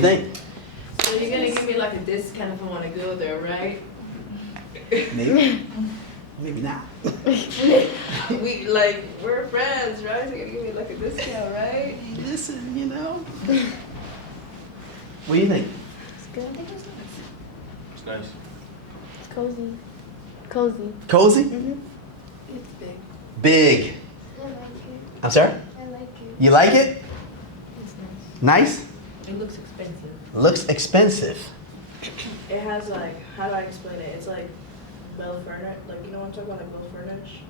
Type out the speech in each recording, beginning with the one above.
do you think? So you're gonna give me like a discount if I wanna go there, right? Maybe. Maybe not. We're friends, right? So you're gonna give me like a discount, right? Listen, you know. What do you think? It's good. I think it's nice. It's nice. It's cozy. Cozy. Cozy? Mhm. It's big. Big. I like it. I'm sorry? I like it. You like it? It's nice. Nice? It looks expensive. Looks expensive. It has like, how do I explain it? It's like well furnished, like you know what I'm talking about, like well furnished.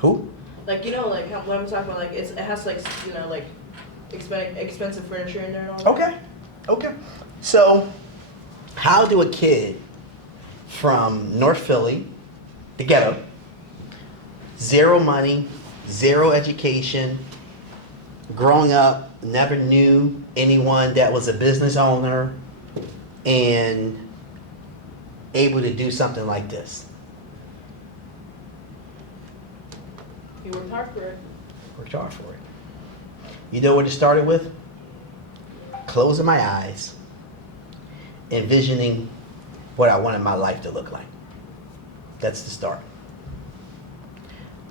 Who? Like you know, like what I'm talking about, like it has like you know like expensive furniture in there and all that. Okay. Okay. So, how do a kid from North Philly, the ghetto, zero money, zero education, growing up, never knew anyone that was a business owner, and able to do something like this? You worked hard for it. Worked hard for it. You know what it started with? Closing my eyes, envisioning what I wanted my life to look like. That's the start.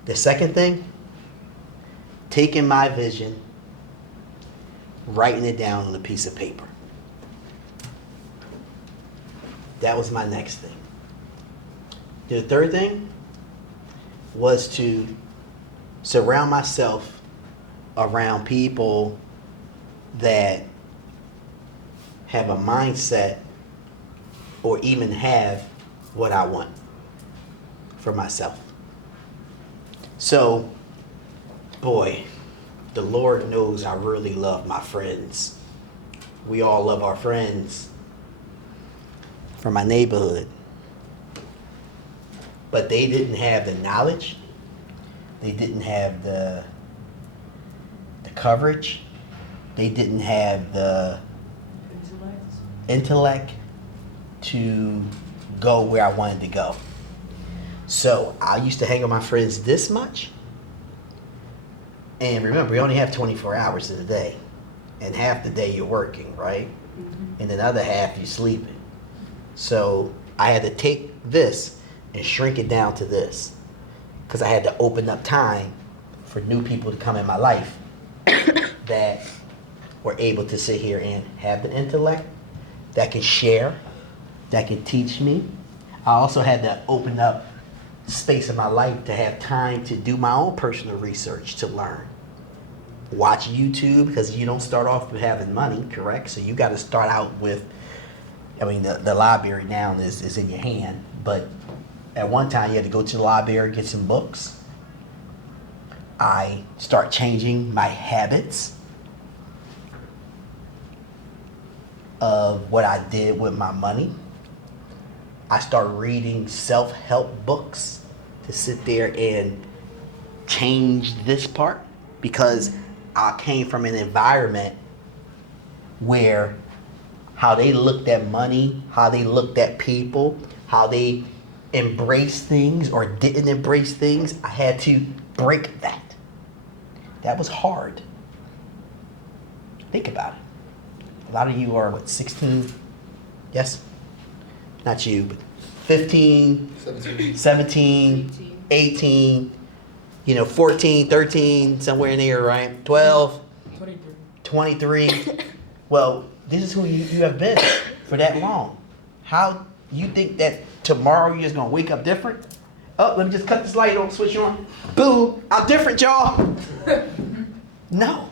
The second thing, taking my vision, writing it down on a piece of paper. That was my next thing. The third thing was to surround myself around people that have a mindset or even have what I want for myself. So, boy, the Lord knows I really love my friends. We all love our friends from my neighborhood. But they didn't have the knowledge. They didn't have the coverage. They didn't have the intellect to go where I wanted to go. So I used to hang with my friends this much. And remember, we only have 24 hours in a day. And half the day you're working, right? Mm-hmm. And the other half you're sleeping. So I had to take this and shrink it down to this. Because I had to open up time for new people to come in my life that were able to sit here and have the intellect, that can share, that can teach me. I also had to open up space in my life to have time to do my own personal research, to learn. Watch YouTube, because you don't start off with having money, correct? So you got to start out with, I mean, the library now is in your hand, but at one time you had to go to the library, get some books. I start changing my habits of what I did with my money. I start reading self-help books to sit there and change this part, because I came from an environment where how they looked at money, how they looked at people, how they embraced things or didn't embrace things. I had to break that. That was hard. Think about it. A lot of you are, what, 16? Yes? Not you, but 15, 17, 18, 14, 13, somewhere in there, right? 12, 23. Well, this is who you have been for that long. How you think that tomorrow you're just gonna wake up different? Oh, let me just cut this light on, switch on. Boom, I'm different, y'all. No.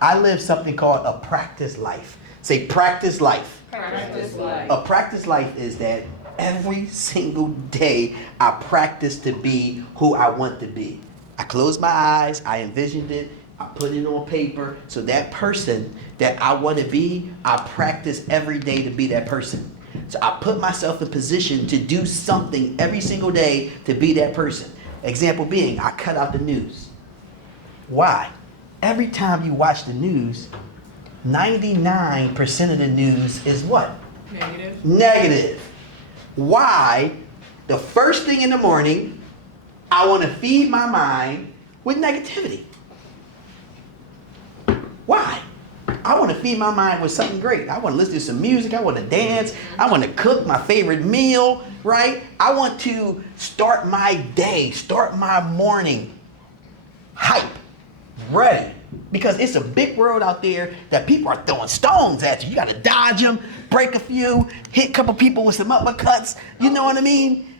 I live something called a practice life. Say practice life. Practice life. A practice life is that every single day I practice to be who I want to be. I closed my eyes, I envisioned it, I put it on paper, so that person that I want to be, I practice every day to be that person. So I put myself in position to do something every single day to be that person. Example being, I cut out the news. Why? Every time you watch the news, 99% of the news is what? Negative. Negative. Why? The first thing in the morning, I want to feed my mind with negativity. Why? I want to feed my mind with something great. I want to listen to some music. I want to dance. I want to cook my favorite meal, right? I want to start my day, start my morning hype, ready. Because it's a big world out there that people are throwing stones at you. You got to dodge them, break a few, hit a couple people with some uppercuts. You know what I mean?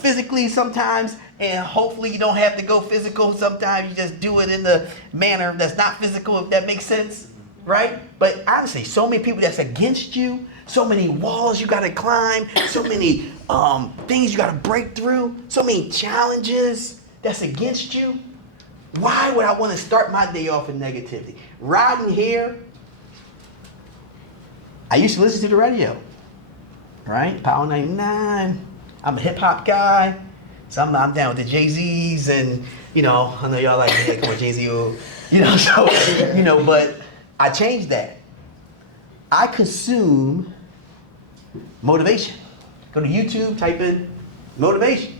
Physically sometimes, and hopefully you don't have to go physical. Sometimes you just do it in the manner that's not physical, if that makes sense, right? But honestly, so many people that's against you, so many walls you got to climb, so many things you got to break through, so many challenges that's against you. Why would I want to start my day off in negativity? Riding here, I used to listen to the radio, right? Power 99. I'm a hip hop guy, so I'm down with the Jay-Z's, and you know, I know y'all like come on Jay-Z, you know, so you know, but I changed that. I consume motivation. Go to YouTube, type in motivation.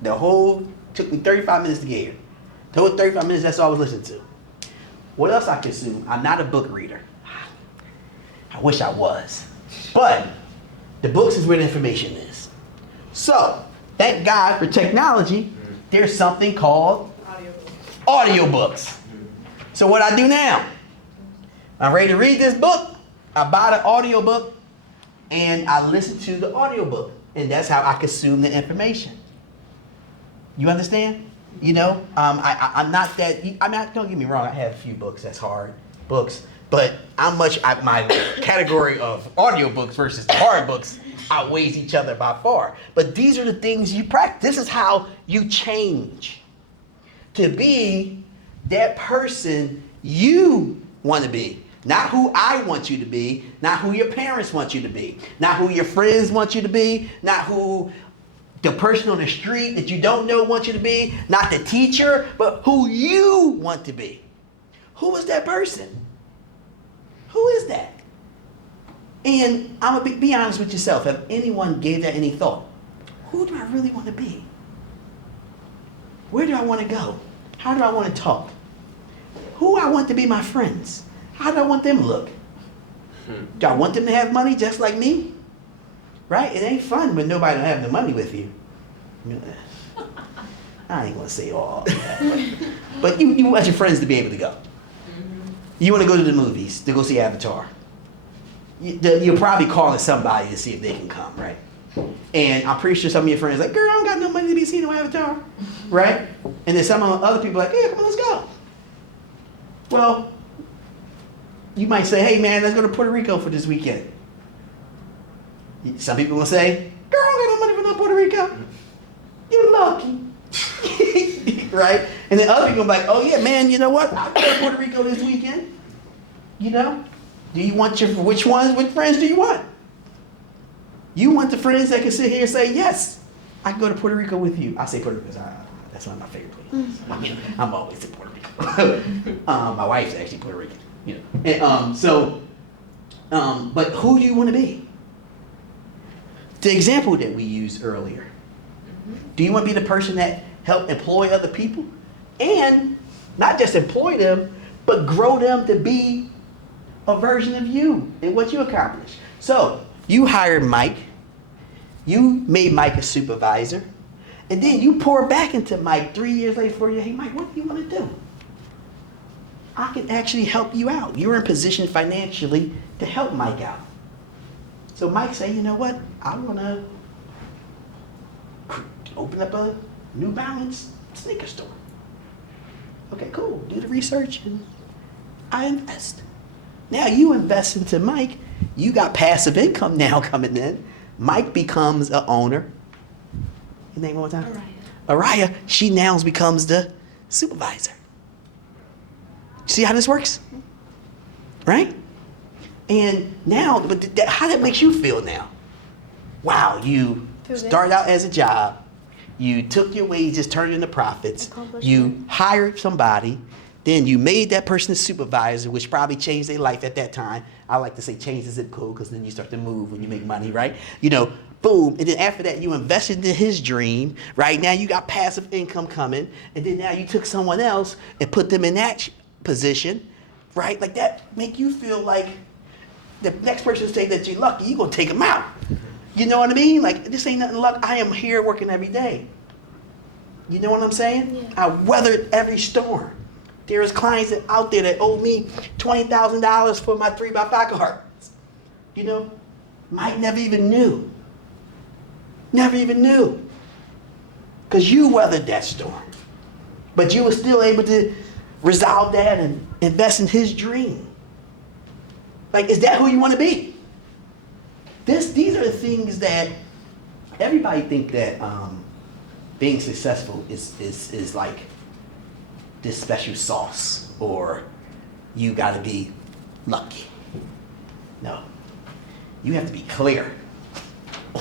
The whole took me 35 minutes to get here. The whole 35 minutes, that's all I was listening to. What else I consume? I'm not a book reader. I wish I was, but the books is where the information is. So, thank God for technology, there's something called audiobooks. So what I do now, I'm ready to read this book, I buy the audiobook, and I listen to the audiobook. And that's how I consume the information. You understand? You know, I'm not that, don't get me wrong, I have a few books that's hard, books, but my category of audiobooks versus the hard books outweighs each other by far. But these are the things you practice. This is how you change to be that person you want to be. Not who I want you to be, not who your parents want you to be, not who your friends want you to be, not who the person on the street that you don't know wants you to be, not the teacher, but who you want to be. Who is that person? Who is that? And I'm gonna be honest with yourself. If anyone gave that any thought, who do I really want to be? Where do I want to go? How do I want to talk? Who I want to be my friends? How do I want them to look? Do I want them to have money just like me? Right? It ain't fun when nobody don't have the money with you. I ain't gonna say all that, but you want your friends to be able to go. You want to go to the movies to go see Avatar. You're probably calling somebody to see if they can come, right? And I'm pretty sure some of your friends are like, girl, I don't got no money to be seeing no Avatar, right? And then some of other people are like, yeah, come on, let's go. Well, you might say, hey man, let's go to Puerto Rico for this weekend. Some people will say, girl, I don't got no money for no Puerto Rico. You're lucky. Right? And then other people will be like, oh yeah, man, you know what? I'll go to Puerto Rico this weekend. You know? Do you want which friends do you want? You want the friends that can sit here and say, yes, I can go to Puerto Rico with you. I say Puerto Rico because that's one of my favorite places. I'm always in Puerto Rico. My wife's actually Puerto Rican. You know. And, but who do you want to be? The example that we used earlier. Do you want to be the person that help employ other people? And not just employ them, but grow them to be a version of you and what you accomplished. So you hired Mike, you made Mike a supervisor, and then you pour back into Mike 3 years later for you, hey Mike, what do you want to do? I can actually help you out. You're in position financially to help Mike out. So Mike say, you know what? I want to open up a New Balance sneaker store. Okay, cool. Do the research and I invest. Now you invest into Mike. You got passive income now coming in. Mike becomes an owner. Your name one more time? Araya. She now becomes the supervisor. See how this works? Right? And now, but how that makes you feel now? Wow, you started out as a job. You took your wages, turned it into profits. You hired somebody. Then you made that person a supervisor, which probably changed their life at that time. I like to say change the zip code because then you start to move when you make money, right? You know, boom. And then after that, you invested in his dream, right? Now you got passive income coming. And then now you took someone else and put them in that position. right? Like that make you feel like the next person say that you're lucky, you're gonna take them out. You know what I mean? Like, this ain't nothing luck. I am here working every day. You know what I'm saying? Yeah. I weathered every storm. There is clients out there that owe me $20,000 for my 3x5 cards. You know, might never even knew. Never even knew. Because you weathered that storm. But you were still able to resolve that and invest in his dream. Like, is that who you want to be? These are the things that everybody think that being successful is like this special sauce, or you got to be lucky. No, you have to be clear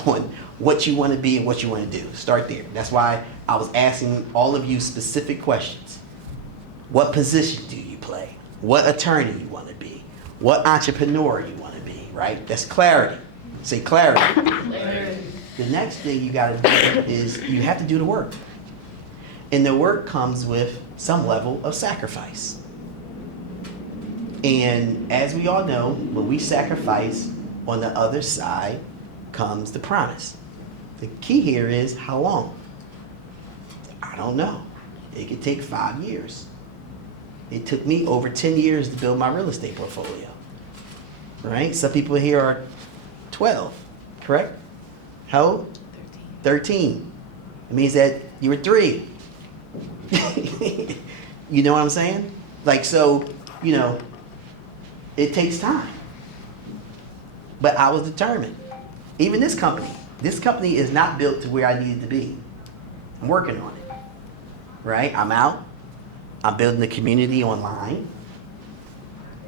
on what you want to be and what you want to do. Start there. That's why I was asking all of you specific questions. What position do you play? What attorney you want to be? What entrepreneur you want to be, right? That's clarity. Say clarity. The next thing you got to do is you have to do the work. And the work comes with some level of sacrifice. And as we all know, when we sacrifice, on the other side comes the promise. The key here is how long? I don't know. It could take 5 years. It took me over 10 years to build my real estate portfolio. Right? Some people here are 12, correct? How old? 13. It means that you were 3. You know what I'm saying? Like, so, you know, it takes time. But I was determined. Even this company is not built to where I needed to be. I'm working on it. Right? I'm out. I'm building a community online.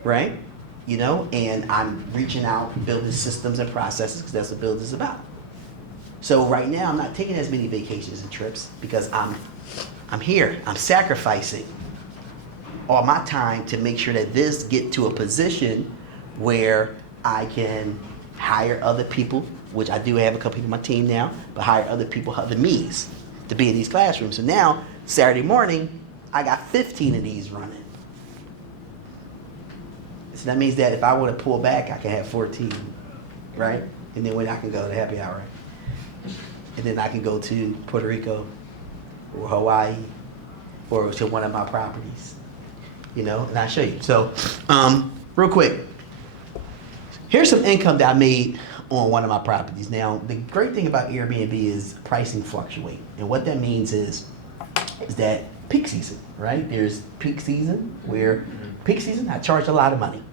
Right? You know, and I'm reaching out, building systems and processes, because that's what build is about. So right now, I'm not taking as many vacations and trips because I'm here. I'm sacrificing all my time to make sure that this get to a position where I can hire other people, which I do have a couple people on my team now, but hire other people, other me's, to be in these classrooms. So now, Saturday morning, I got 15 of these running. So that means that if I want to pull back, I can have 14, right? And then when I can go to happy hour. And then I can go to Puerto Rico or Hawaii or to one of my properties, you know, and I'll show you. So, real quick, here's some income that I made on one of my properties. Now, the great thing about Airbnb is pricing fluctuate. And what that means is that peak season, right? There's peak season where peak season, I charge a lot of money.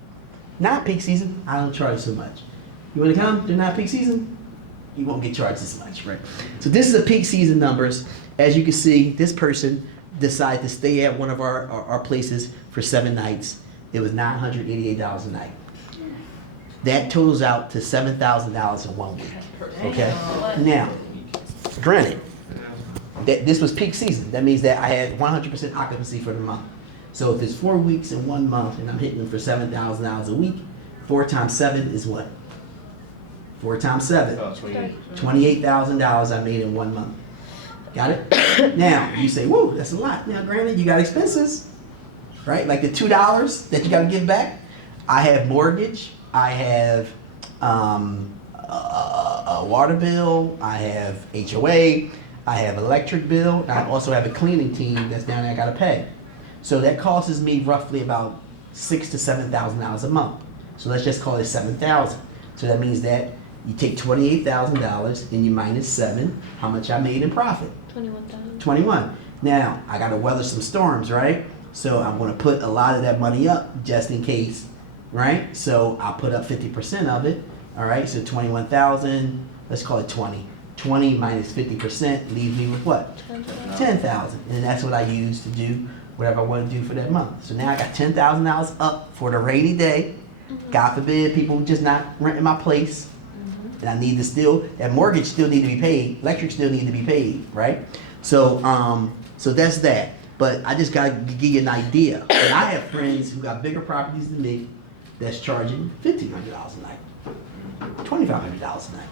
Not peak season, I don't charge so much. You want to come to not peak season? You won't get charged as much, right? So this is a peak season numbers. As you can see, this person decided to stay at one of our places for 7 nights. It was $988 a night. That totals out to $7,000 in 1 week. Okay? Now, granted, that this was peak season. That means that I had 100% occupancy for the month. So if it's 4 weeks in 1 month and I'm hitting them for $7,000 a week, 4 times 7 is what? 4 times 7. $28,000 I made in 1 month. Got it? Now, you say, whoa, that's a lot. Now, granted, you got expenses, right? Like the $2 that you got to give back. I have mortgage. I have a water bill. I have HOA. I have electric bill. And I also have a cleaning team that's down there I got to pay. So that costs me roughly about $6,000 to $7,000 a month. So let's just call it $7,000. So that means that you take $28,000 and you minus 7. How much I made in profit? 21,000. 21. Now I got to weather some storms, right? So I'm going to put a lot of that money up just in case, right? So I'll put up 50% of it. All right. So 21,000. Let's call it 20. 20 minus 50% leaves me with what? 10,000. And that's what I use to do whatever I want to do for that month. So now I got $10,000 up for the rainy day. God forbid people just not renting my place. And I need to still, that mortgage still need to be paid. Electric still need to be paid, right? So so that's that. But I just got to give you an idea. And I have friends who got bigger properties than me that's charging $1,500 a night, $2,500 a night.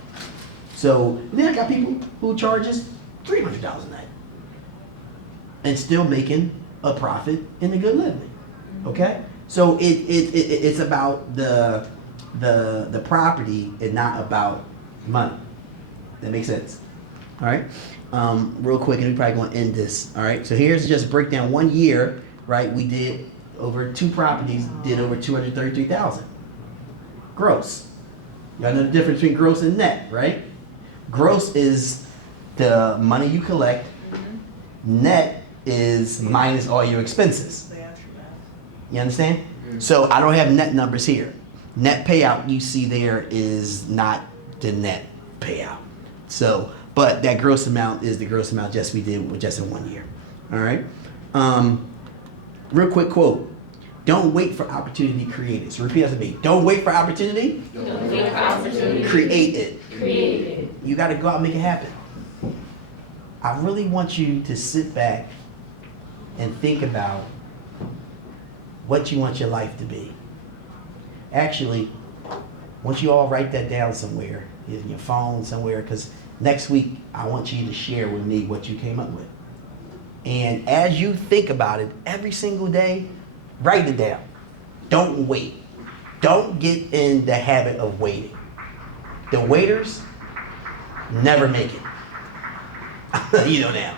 So then I got people who charges $300 a night and still making a profit in the good living, okay? So it's about the property and not about money. That makes sense. All right. Real quick, and we probably gonna end this. All right. So here's just breakdown. 1 year, right? We did over 2 properties, did over 233,000 gross. Y'all know the difference between gross and net, right? Gross is the money you collect. Net is minus all your expenses. You understand? So I don't have net numbers here. Net payout you see there is not the net payout. So, but that gross amount is the gross amount just we did with just in 1 year. All right. Real quick quote. Don't wait for opportunity, create it. So repeat after me. Don't wait for opportunity. Don't wait for opportunity. Create it. Create it. You got to go out and make it happen. I really want you to sit back and think about what you want your life to be. Actually, once you all write that down somewhere, in your phone somewhere, because next week I want you to share with me what you came up with. And as you think about it every single day, write it down. Don't wait. Don't get in the habit of waiting. The waiters never make it. You know now.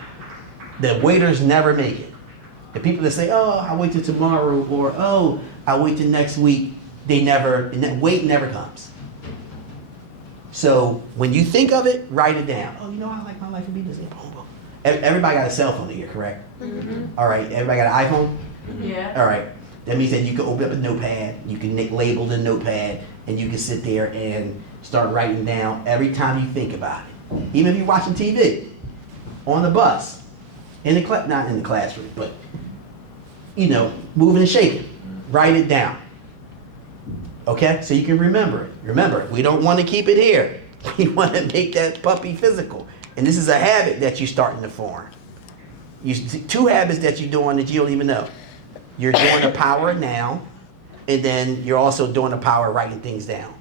The waiters never make it. The people that say, oh, I'll wait till tomorrow, or oh, I'll wait till next week, they never, and that wait never comes. So when you think of it, write it down. Oh, you know, I like my life to be this. Boom, boom. Everybody got a cell phone here, correct? Mm-hmm. All right, everybody got an iPhone? Yeah. All right. That means that you can open up a notepad, you can label the notepad, and you can sit there and start writing down every time you think about it. Even if you're watching TV, on the bus, in the class, not in the classroom, but, you know, moving and shaking. Write it down. Okay? So you can remember it. Remember, we don't want to keep it here. We want to make that puppy physical. And this is a habit that you're starting to form. You see 2 habits that you're doing that you don't even know. You're doing the power now, and then you're also doing the power of writing things down.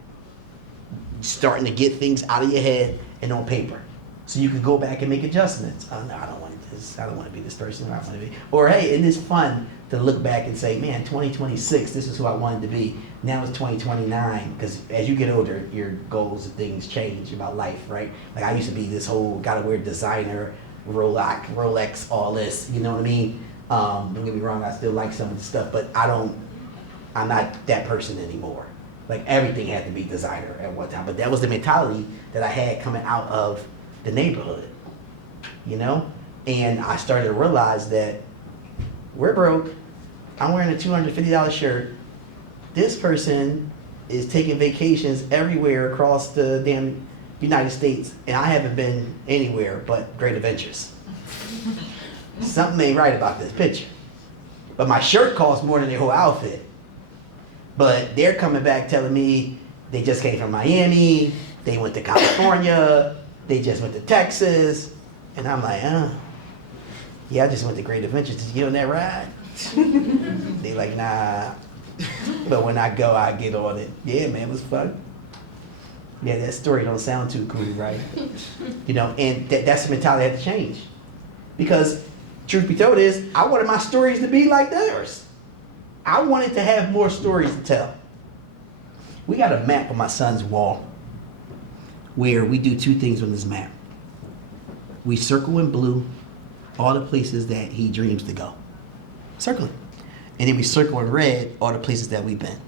Starting to get things out of your head and on paper. So you can go back and make adjustments. Oh, no, I don't want this. I don't want to be this person. I don't want to be. Or, hey, it is fun to look back and say, man, 2026, this is who I wanted to be. Now it's 2029. Because as you get older, your goals and things change about life, right? Like I used to be this whole, gotta wear designer, Rolex, all this. You know what I mean? Don't get me wrong, I still like some of the stuff, but I'm not that person anymore. Like everything had to be designer at one time. But that was the mentality that I had coming out of the neighborhood, you know? And I started to realize that we're broke. I'm wearing a $250 shirt. This person is taking vacations everywhere across the damn United States, and I haven't been anywhere but Great Adventures. Something ain't right about this picture. But my shirt costs more than their whole outfit. But they're coming back telling me they just came from Miami, they went to California, they just went to Texas. And I'm like, yeah, I just went to Great Adventures. Did you get on that ride? They like, nah. But when I go, I get on it. Yeah, man, it was fun. Yeah, that story don't sound too cool, right? You know, and that's the mentality I had to change. Because truth be told is, I wanted my stories to be like theirs. I wanted to have more stories to tell. We got a map on my son's wall where we do 2 things on this map. We circle in blue all the places that he dreams to go. Circle it. And then we circle in red all the places that we've been.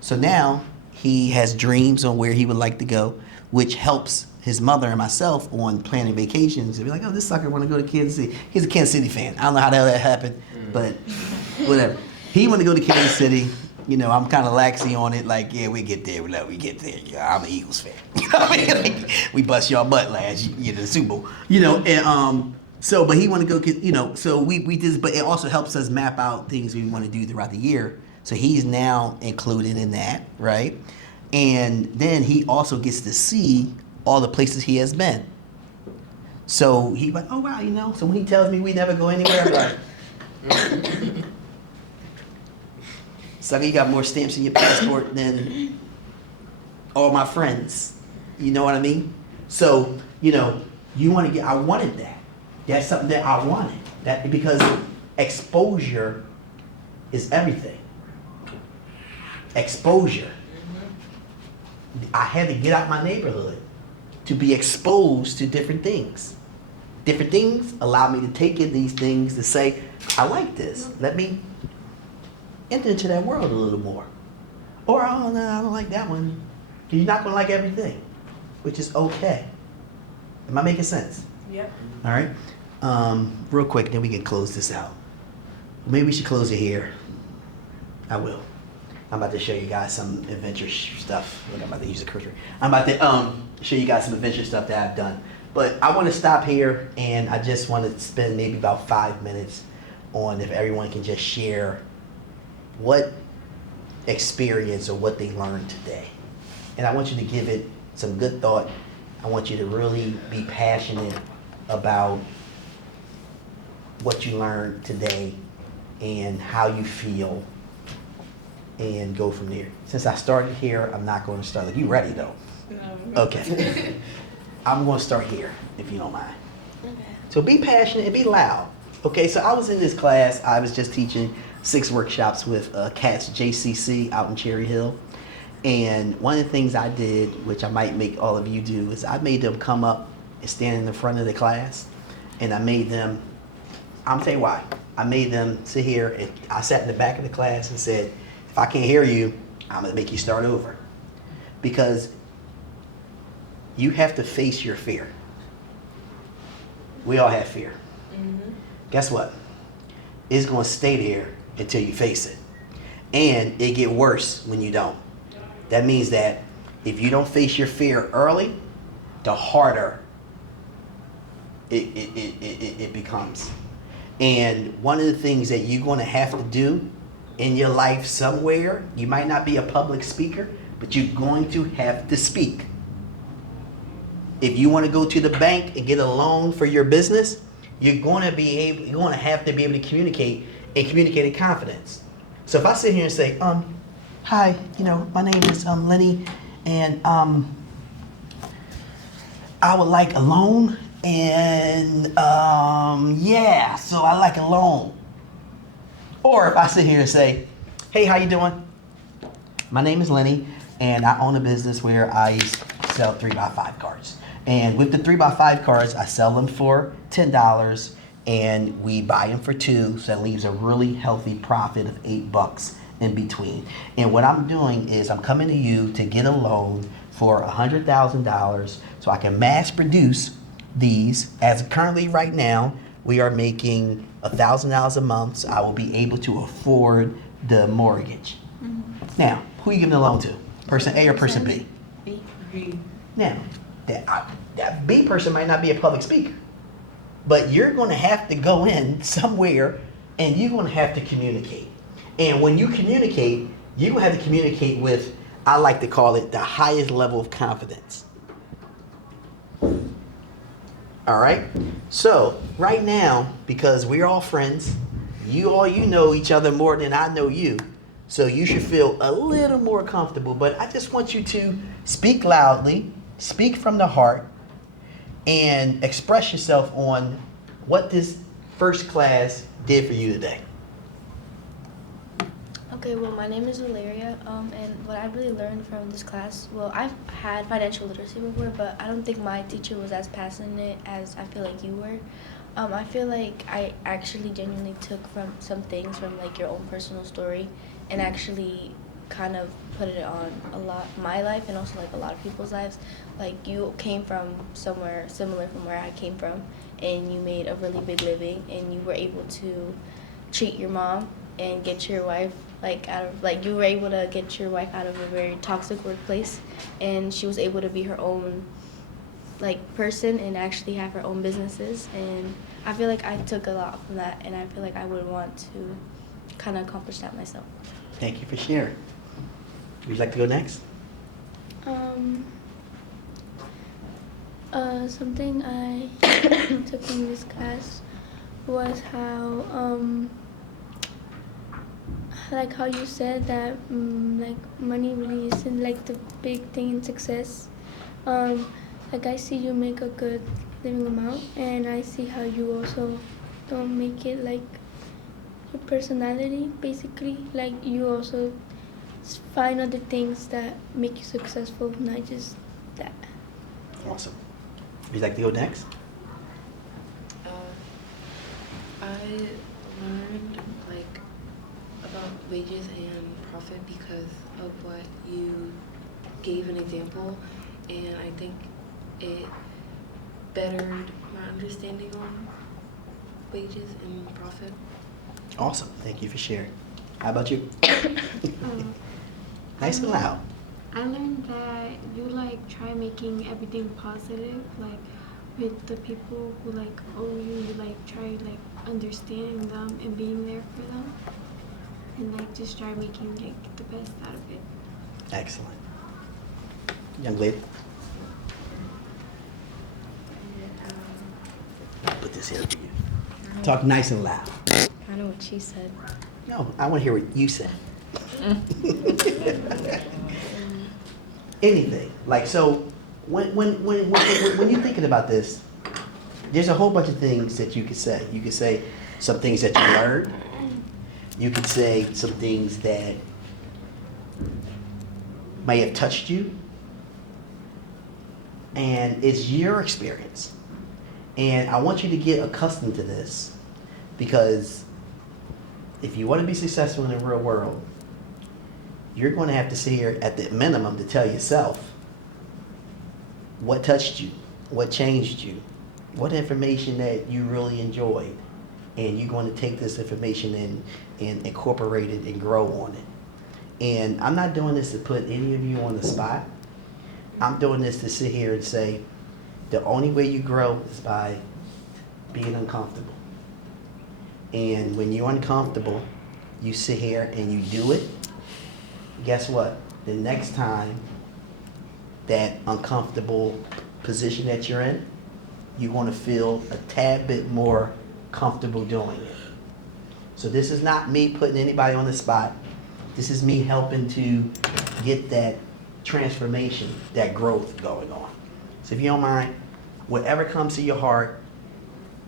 So now he has dreams on where he would like to go, which helps his mother and myself on planning vacations. They'll be like, oh, this sucker want to go to Kansas City. He's a Kansas City fan. I don't know how the hell that happened, but whatever. He want to go to Kansas City. You know, I'm kind of laxy on it. Like, yeah, we get there. We get there. Yeah, I'm an Eagles fan. You know what I mean? Like, we bust y'all butt last year, the Super Bowl. You know, and so, but he want to go get, you know, so we did, but it also helps us map out things we want to do throughout the year. So he's now included in that, right? And then he also gets to see all the places he has been. So he's like, oh, wow, you know, so when he tells me we never go anywhere, I'm like, sucker, you got more stamps in your passport than all my friends. You know what I mean? So, you know, you want to get, I wanted that. That's something that I wanted. That because exposure is everything. exposure. I had to get out my neighborhood to be exposed to different things. Different things allow me to take in these things to say, I like this. Let me enter into that world a little more. Or, oh, no, I don't like that one. You're not going to like everything, which is okay. Am I making sense? Yep. All right. Real quick, then we can close this out. Maybe we should close it here. I will. I'm about to show you guys some adventure stuff. Look, I'm about to use the cursor. I'm about to show you guys some adventure stuff that I've done. But I want to stop here, and I just want to spend maybe about 5 minutes on if everyone can just share what experience or what they learned today. And I want you to give it some good thought. I want you to really be passionate about what you learned today and how you feel, and go from there. Since I started here, I'm not going to start. You ready though? No. Okay. I'm going to start here, if you don't mind. Okay. So be passionate and be loud. Okay, so I was in this class. I was just teaching 6 workshops with Cats JCC out in Cherry Hill. And one of the things I did, which I might make all of you do, is I made them come up and stand in the front of the class. And I made them, I'm gonna tell you why. I made them sit here, and I sat in the back of the class and said, if I can't hear you, I'm gonna make you start over. Because you have to face your fear. We all have fear. Mm-hmm. Guess what? It's gonna stay there until you face it. And it get worse when you don't. That means that if you don't face your fear early, the harder it becomes. And one of the things that you're gonna have to do in your life somewhere, you might not be a public speaker, but you're going to have to speak. If you want to go to the bank and get a loan for your business, you're going to have to be able to communicate and communicate in confidence. So if I sit here and say, hi, my name is Lenny, and I would like a loan, and yeah, so I like a loan. Or if I sit here and say, hey, how you doing? My name is Lenny, and I own a business where I sell 3x5 cards. And with the 3x5 cards, I sell them for $10, and we buy them for $2, so that leaves a really healthy profit of $8 in between. And what I'm doing is I'm coming to you to get a loan for $100,000 so I can mass produce these. As currently right now, we are making $1,000 a month, so I will be able to afford the mortgage. Mm-hmm. Now, who are you giving the loan to? Person A or person B? B. Now, that B person might not be a public speaker, but you're going to have to go in somewhere and you're going to have to communicate. And when you communicate, you're going to have to communicate with, I like to call it, the highest level of confidence. All right? So, right now, because we're all friends, you know each other more than I know you, so you should feel a little more comfortable. But I just want you to speak loudly, speak from the heart, and express yourself on what this first class did for you today. Okay, well, my name is Valeria, and what I really learned from this class, well, I've had financial literacy before, but I don't think my teacher was as passionate as I feel like you were. I feel like I actually genuinely took from some things from like your own personal story and actually kind of put it on a lot my life and also like a lot of people's lives. Like you came from somewhere similar from where I came from, and you made a really big living, and you were able to treat your mom and get your wife you were able to get your wife out of a very toxic workplace, and she was able to be her own person and actually have her own businesses. And I feel like I took a lot from that, and I feel like I would want to kind of accomplish that myself. Thank you for sharing. Would you like to go next? Something I took from this class was how how you said that money really isn't the big thing in success. I see you make a good living amount, and I see how you also don't make it your personality basically. You also find other things that make you successful, not just that. Awesome. Would you like to go next? I learned like about wages and profit because of what you gave an example, and I think it bettered my understanding on wages and profit. Awesome. Thank you for sharing. How about you? Nice and loud. I learned that you like try making everything positive, like with the people who like owe you, you like try like understanding them and being there for them, and like just try making like the best out of it. Excellent. Young lady. I'll put this here for you. Talk nice and loud. I know what she said. No, I want to hear what you said. Anything. Like, so when you're thinking about this, there's a whole bunch of things that you could say. You could say some things that you learned. You could say some things that may have touched you. And it's your experience. And I want you to get accustomed to this, because if you want to be successful in the real world, you're going to have to sit here at the minimum to tell yourself what touched you, what changed you, what information that you really enjoyed, and you're going to take this information and incorporate it and grow on it. And I'm not doing this to put any of you on the spot. I'm doing this to sit here and say, the only way you grow is by being uncomfortable. And when you're uncomfortable, you sit here and you do it. Guess what? The next time that uncomfortable position that you're in, you're going to feel a tad bit more comfortable doing it. So this is not me putting anybody on the spot. This is me helping to get that transformation, that growth going on. So if you don't mind, whatever comes to your heart,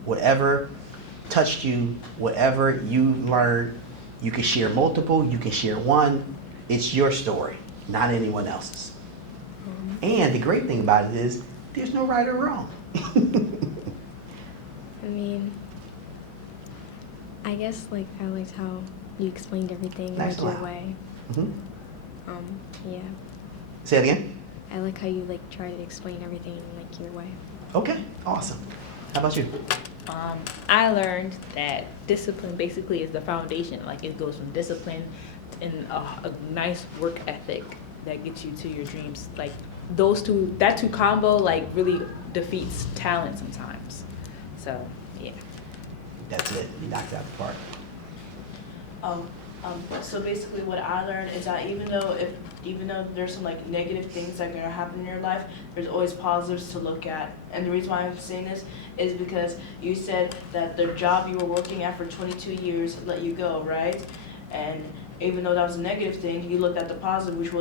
whatever touched you, whatever you learned, you can share multiple, you can share one. It's your story, not anyone else's. And the great thing about it is there's no right or wrong. I mean, I guess like I liked how you explained everything Nice like your loud. way. Mhm. Yeah. Say it again. I like how you like try to explain everything like your way. Okay, awesome. How about you? I learned that discipline basically is the foundation. Like it goes from discipline and a nice work ethic that gets you to your dreams. Like that two combo like really defeats talent sometimes. So yeah. That's it. You knocked it out the park. So basically what I learned is that even though there's some like negative things that are gonna happen in your life, there's always positives to look at. And the reason why I'm saying this is because you said that the job you were working at for 22 years let you go, right? And even though that was a negative thing, you looked at the positive, which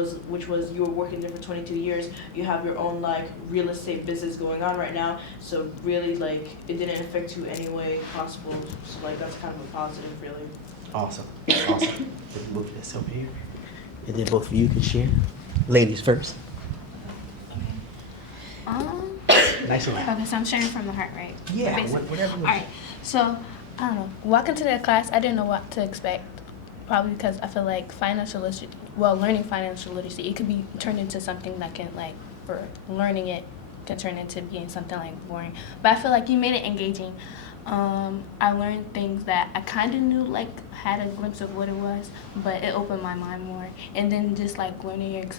was you were working there for 22 years. You have your own like real estate business going on right now. So really like it didn't affect you any way possible. So like that's kind of a positive, really. Awesome. Awesome. Let's move this over here. And then both of you can share. Ladies first. Nice and loud. Okay, so I'm sharing from the heart, right? Yeah, Basically. whatever. All right. So I don't know. Walking to that class, I didn't know what to expect. Probably because I feel like learning financial literacy, it could be turned into something that can or learning it can turn into being something like boring. But I feel like you made it engaging. I learned things that I kind of knew, had a glimpse of what it was, but it opened my mind more. And then just learning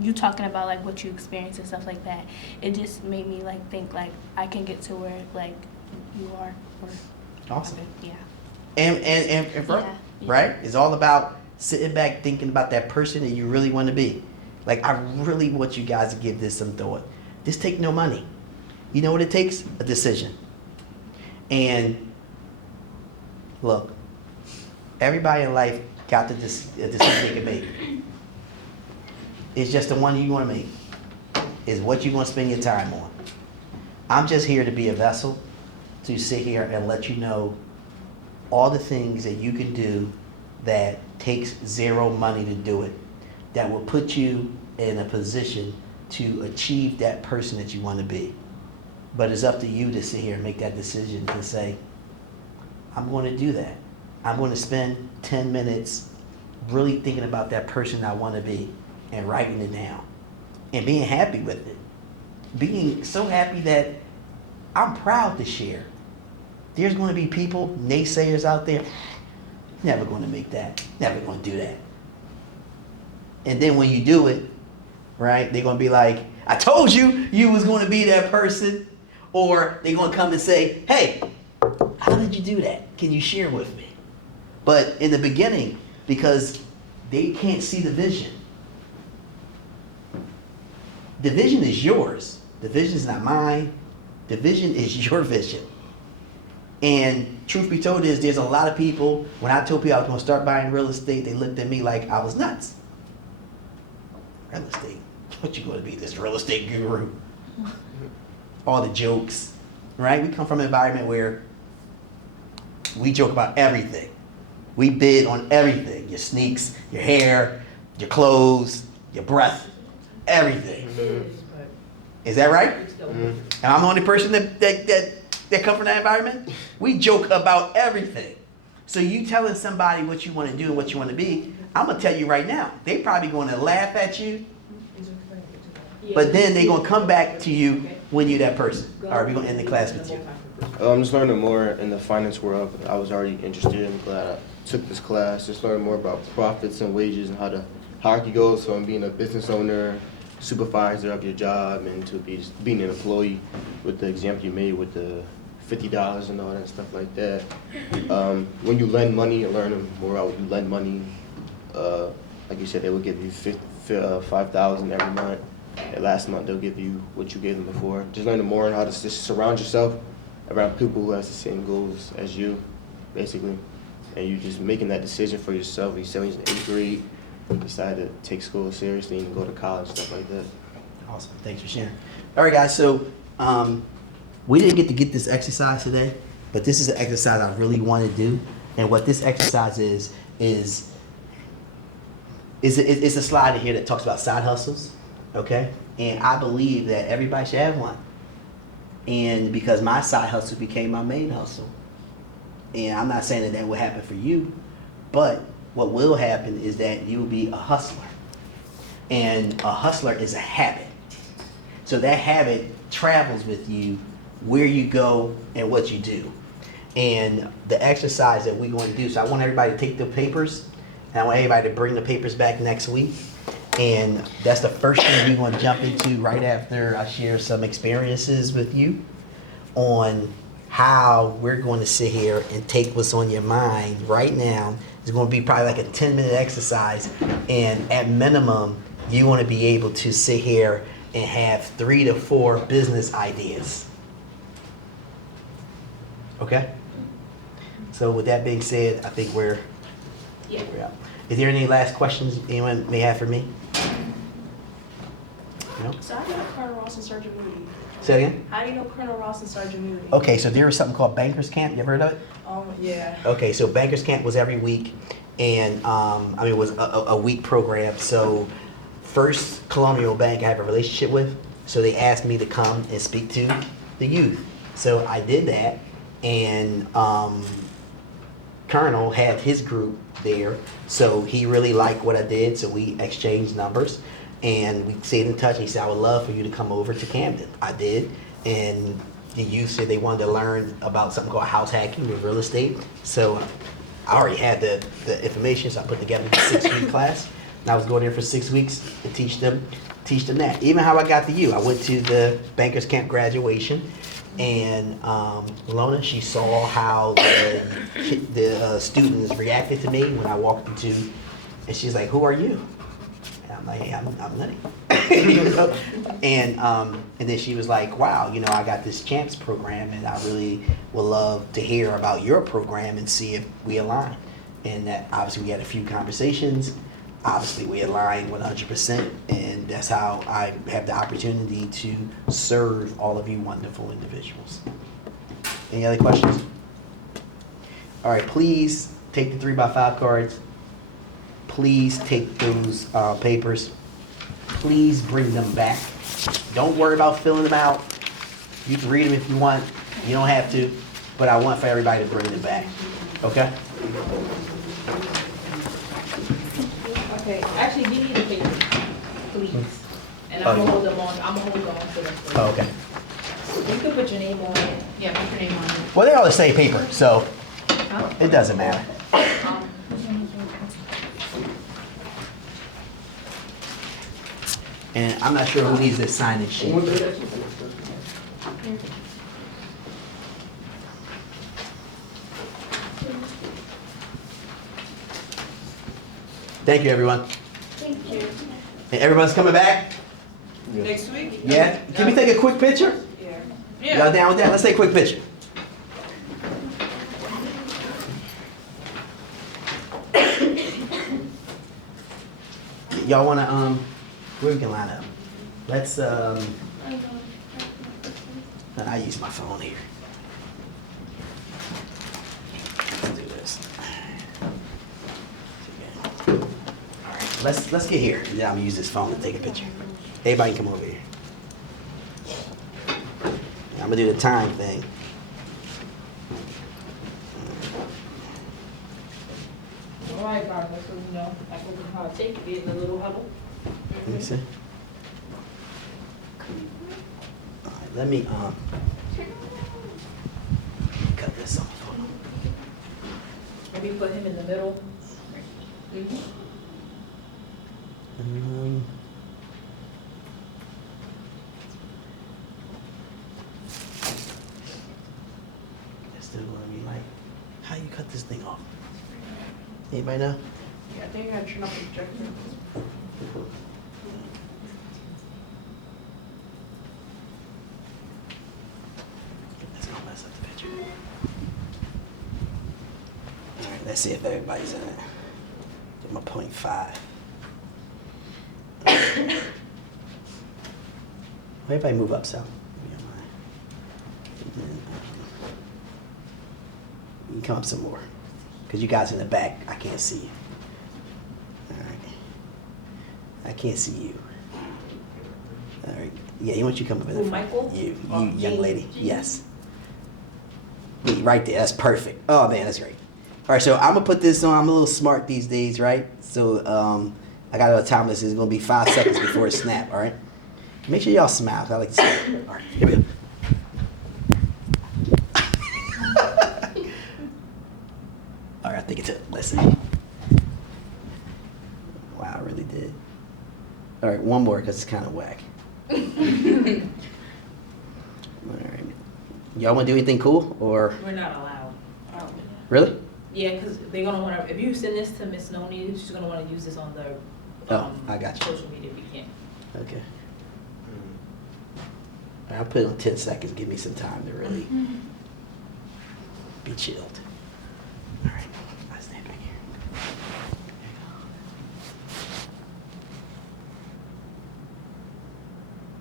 you talking about what you experienced and stuff like that, it just made me think I can get to where you are. Or, Awesome. Yeah. And Yeah. right? It's all about sitting back thinking about that person that you really want to be. I really want you guys to give this some thought. This take no money. You know what it takes? A decision. And look, everybody in life got a decision they can make. It's just the one you want to make. Is what you want to spend your time on. I'm just here to be a vessel to sit here and let you know all the things that you can do that takes zero money to do it that will put you in a position to achieve that person that you want to be. But it's up to you to sit here and make that decision to say, I'm going to do that. I'm going to spend 10 minutes really thinking about that person I want to be and writing it down and being happy with it. Being so happy that I'm proud to share. There's going to be people, naysayers out there, never going to make that, never going to do that. And then when you do it, right, they're going to be like, I told you you was going to be that person. Or they're going to come and say, hey, how did you do that? Can you share with me? But in the beginning, because they can't see the vision. The vision is yours. The vision is not mine. The vision is your vision. And truth be told is there's a lot of people, when I told people I was going to start buying real estate, they looked at me like I was nuts. Real estate? What you going to be, this real estate guru? All the jokes, right? We come from an environment where we joke about everything. We bid on everything. Your sneaks, your hair, your clothes, your breath, everything. Is that right? And I'm the only person that come from that environment? We joke about everything. So you telling somebody what you want to do and what you want to be, I'm going to tell you right now, they probably going to laugh at you, but then they're going to come back to you when you're that person. All right, we're going to end the class with you. I'm just learning more in the finance world. I was already interested and glad I took this class. Just learning more about profits and wages and how the hierarchy goes from being a business owner, supervisor of your job, and to being an employee with the example you made with the $50 and all that stuff like that. When you lend money, learning more about when you lend money, like you said, they will give you $5,000 every month. And last month they'll give you what you gave them before. Just learning more on how to just surround yourself around people who has the same goals as you, basically. And you just making that decision for yourself. You said when you're in 8th grade, you decided to take school seriously and go to college, stuff like that. Awesome. Thanks for sharing. All right, guys. So we didn't get to get this exercise today, but this is an exercise I really want to do. And what this exercise is a slide in here that talks about side hustles. Okay? And I believe that everybody should have one. And because my side hustle became my main hustle. And I'm not saying that will happen for you, but what will happen is that you will be a hustler. And a hustler is a habit. So that habit travels with you where you go and what you do. And the exercise that we're going to do, so I want everybody to take the papers, and I want everybody to bring the papers back next week. And that's the first thing we're going to jump into right after I share some experiences with you on how we're going to sit here and take what's on your mind right now. It's going to be probably like a 10-minute exercise. And at minimum, you want to be able to sit here and have 3 to 4 business ideas. Okay? So with that being said, I think we're out. Is there any last questions anyone may have for me? No? So how do you know Colonel Ross and Sergeant Moody? Say again? How do you know Colonel Ross and Sergeant Moody? Okay, so there was something called Bankers Camp. You ever heard of it? Yeah. Okay, so Bankers Camp was every week, and it was a week program. So First Colonial Bank I have a relationship with, so they asked me to come and speak to the youth. So I did that, and Colonel had his group there, so he really liked what I did, so we exchanged numbers. And we stayed in touch. He said, I would love for you to come over to Camden. I did. And the youth said they wanted to learn about something called house hacking with real estate. So I already had the information, so I put together a 6-week class. And I was going there for 6 weeks to teach them that. Even how I got to you. I went to the Bankers Camp graduation. And Lona, she saw how the students reacted to me when I walked into, and she's like, who are you? I'm like, hey, I'm Lenny. You know? And then she was like, wow, I got this CHAMPS program, and I really would love to hear about your program and see if we align. And that obviously we had a few conversations. Obviously we aligned 100%, and that's how I have the opportunity to serve all of you wonderful individuals. Any other questions? All right, please take the 3x5 cards. please take those papers. Please bring them back. Don't worry about filling them out. You can read them if you want. You don't have to. But I want for everybody to bring them back. Okay? Okay, actually, give me the paper, please. And I'm gonna hold them on, I'm gonna hold on to them. Oh, okay. You can put your name on it. Yeah, put your name on it. Well, they all the same paper, so it doesn't matter. And I'm not sure who needs this signing sheet. Thank you, everyone. Thank you. And everyone's coming back? Next week? Yeah? Can we take a quick picture? Yeah. Y'all down with that? Let's take a quick picture. Y'all wanna, where we can line up? Let's, I use my phone here. Let's do this. Alright, let's get here. Yeah, I'm gonna use this phone to take a picture. Everybody can come over here. I'm gonna do the time thing. All right, Barbara, so you know, like we can probably take it in a little huddle. Let me see. All right, let me cut this off. Hold on. Maybe put him in the middle. Mm-hmm. It's still gonna be like, how you cut this thing off? Anybody know? Yeah, I think I gotta turn off the projector. That's gonna mess up the picture. All right, let's see if everybody's in it. Give them a 0.5. Everybody move up, so. You can come up some more. Because you guys in the back, I can't see you. All right. I can't see you. All right. Yeah, you want you to come up in the Who, front. Michael? You Oh, young Jean. lady. Yes. Me, right there. That's perfect. Oh, man, that's great. All right, so I'm going to put this on. I'm a little smart these days, right? So I got a timer. This is going to be 5 seconds before it snap, all right? Make sure y'all smile. I like to smile. All right, here we go. All right, I think it's it. Let's see. Wow, I really did. All right, one more because it's kind of whack. All right. Y'all want to do anything cool or We're not allowed. really? Yeah, because they're gonna wanna, if you send this to Miss Noni, she's gonna wanna use this on the, Oh, I got you. social media, we can't. Okay. All right, I'll put it on 10 seconds. Give me some time to really be chilled. All right, I stand back here.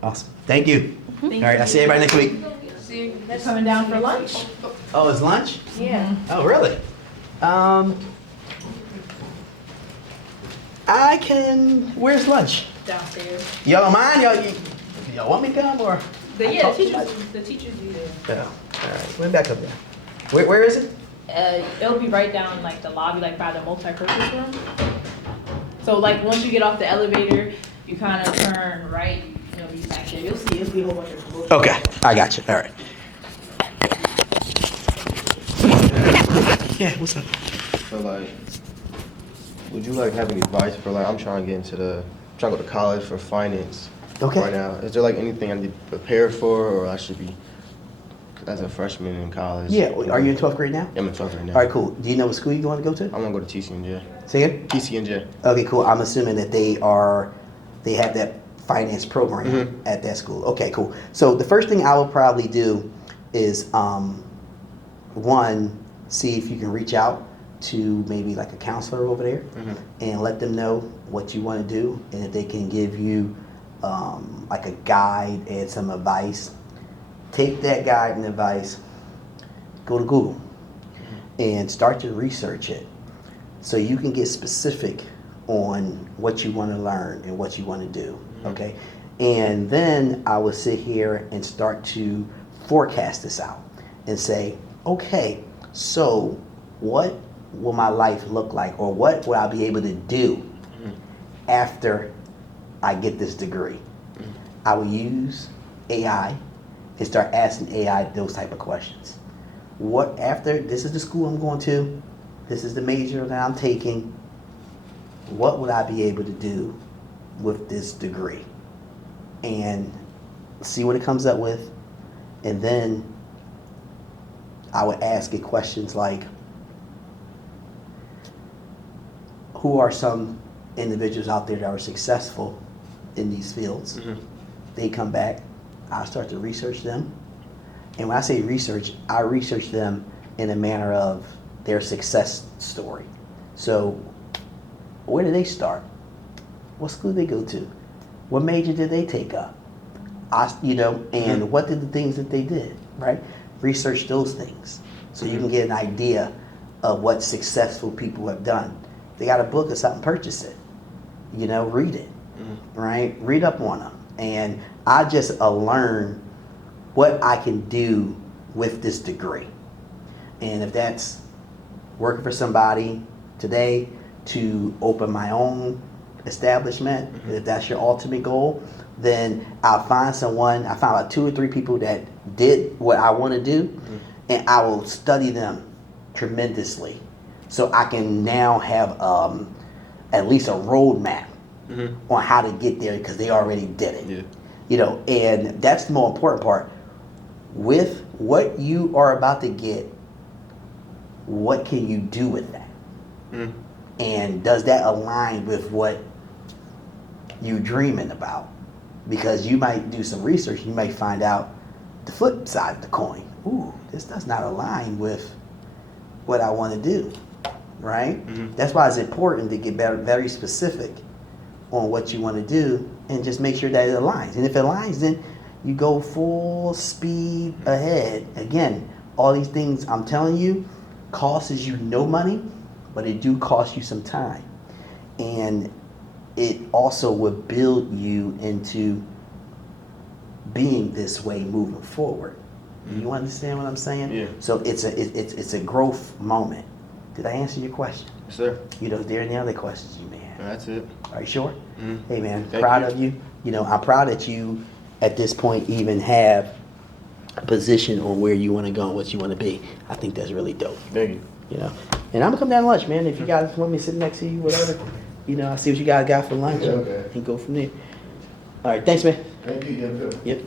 Awesome. Thank you. All right, I'll see everybody next week. See you. They're coming down for lunch? Oh, it's lunch? Yeah. Oh, really? I can. Where's lunch? Downstairs. Y'all don't mind? Y'all want me to come or? I Yeah, talk the too much? teachers do there. Yeah. All right. We're back up there. Where is it? It'll be right down like the lobby, like by the multi-purpose room. So like once you get off the elevator, you kind of turn right, you'll be back there. You'll see, it'll be a whole bunch of books. Okay, I got you. All right. Yeah, what's up? So like, would you like have any advice for like, I'm trying to get into trying to go to college for finance Okay. right now. Is there like anything I need to prepare for or I should be as a freshman in college? Yeah, are you in 12th grade now? I'm in 12th right now. All right, cool. Do you know what school you want to go to? I'm gonna go to TCNJ. Say again? TCNJ. Okay, cool. I'm assuming that they have that finance program at that school. Okay, cool. So the first thing I will probably do is, one, see if you can reach out to maybe like a counselor over there and let them know what you want to do and if they can give you like a guide and some advice. Take that guide and advice, go to Google and start to research it so you can get specific on what you want to learn and what you want to do, okay? And then I would sit here and start to forecast this out and say, okay, so what will my life look like, or what will I be able to do after I get this degree? I will use AI and start asking AI those type of questions. What after this is the school I'm going to, this is the major that I'm taking, what would I be able to do with this degree? And see what it comes up with, and then I would ask it questions like, who are some individuals out there that are successful in these fields? They come back, I start to research them. And when I say research, I research them in a manner of their success story. So where did they start? What school did they go to? What major did they take up? And what did the things that they did, right? Research those things so you can get an idea of what successful people have done. They got a book or something, purchase it. Read it, right? Read up on them. And I just learn what I can do with this degree. And if that's working for somebody today to open my own establishment, if that's your ultimate goal, then I'll find someone. I found about 2 or 3 people that did what I want to do, and I will study them tremendously, so I can now have at least a roadmap on how to get there, because they already did it. And that's the more important part. With what you are about to get, what can you do with that? And does that align with what you're dreaming about? Because you might do some research, you might find out the flip side of the coin. Ooh, this does not align with what I want to do, right? That's why it's important to get very specific on what you want to do, and just make sure that it aligns. And if it aligns, then you go full speed ahead. Again, all these things I'm telling you costs you no money, but it do cost you some time. And it also will build you into being this way moving forward. You understand what I'm saying? Yeah. So it's a growth moment. Did I answer your question? Yes, sir. There are any other questions you may have? That's it. Are you sure? Hey man, Thank proud you. of you. I'm proud that you at this point even have a position on where you want to go and what you want to be. I think that's really dope. Thank you. And I'm gonna come down to lunch, man. If you guys want me to sit next to you, whatever, I'll see what you guys got for lunch. Okay. And go from there. All right, thanks, man. Thank you. Yep.